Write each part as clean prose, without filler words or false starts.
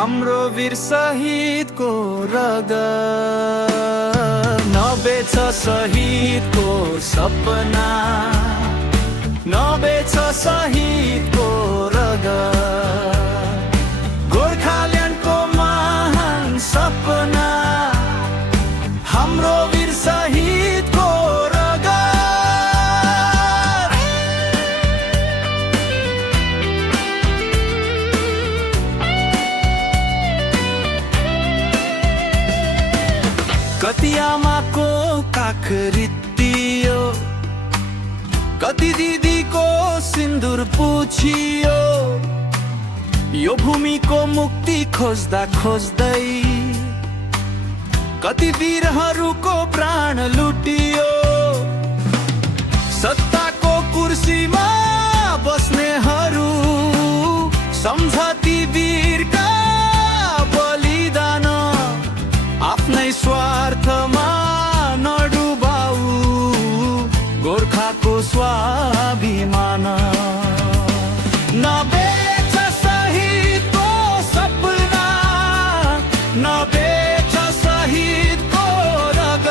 हाम्रो वीर शहीदको रगत नबेच शहीदको सपना, नबेच शहीदको रगत। गोर्खाल्यान्डको महान सपना, हाम्रो वीर शहीदको रगत। कति आमाको काख रित्तियो, कति दिदीको सिन्दुर पुछियो, यो भूमिको मुक्ति खोज्दा खोज्दै कति वीरहरूको प्राण लुटियो। सत्ताको कुर्सीमा बस्नेहरू सम्झ ती वीरका बलिदान, आफ्नै स्वार्थमा नडुबाऊ गोर्खाको स्वाभिमान। नबेच शहीदको सपना, नबेच शहीदको रगत।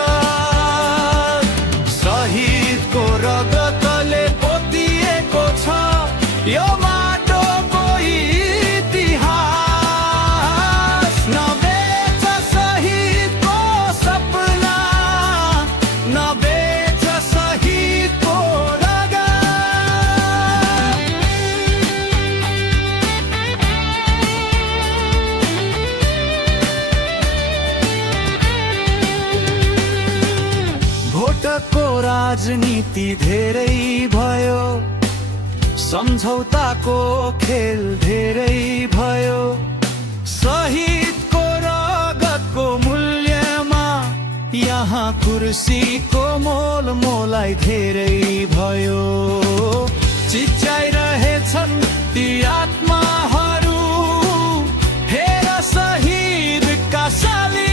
शहीदको रगतले पोतिएको छ यो माटोको इतिहास। नबेच शहीदको सपना, नबेच शहीदको रगत। भोटको राजनीति धेरै भयो, सम्झौताको खेल धेरै भयो। शहीदको रगतको मूल्यमा यहाँ कुर्सीको मोल मोलाई धेरै भयो। चिच्याइरहेछन् ती आत्माहरू, हेर शहीदका शालिग।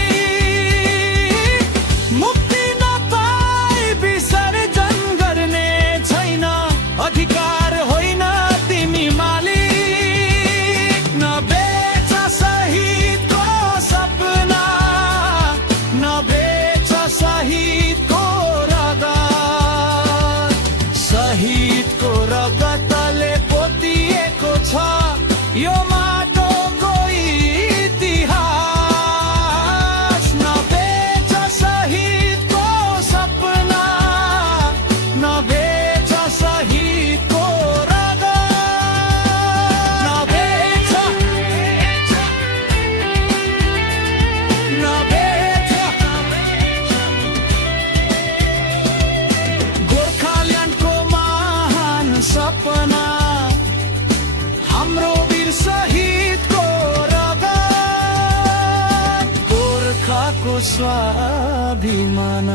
मुक्ति नपाई विसर्जन गर्ने छैन, अधिकार होइन तिमी मालिक। नबेच शहीदको सपना, नबेच शहीदको रगत। शहीदको रगतले पोतिएको छ यो माटोको इतिहास। नबेच शहीदको सपना, नबेच शहीदको रगत। नबेच, नबेच गोर्खाल्यान्डको महान सपना, हाम्रो वीर शहीदको रगत। गोर्खाको स्वाभिमान।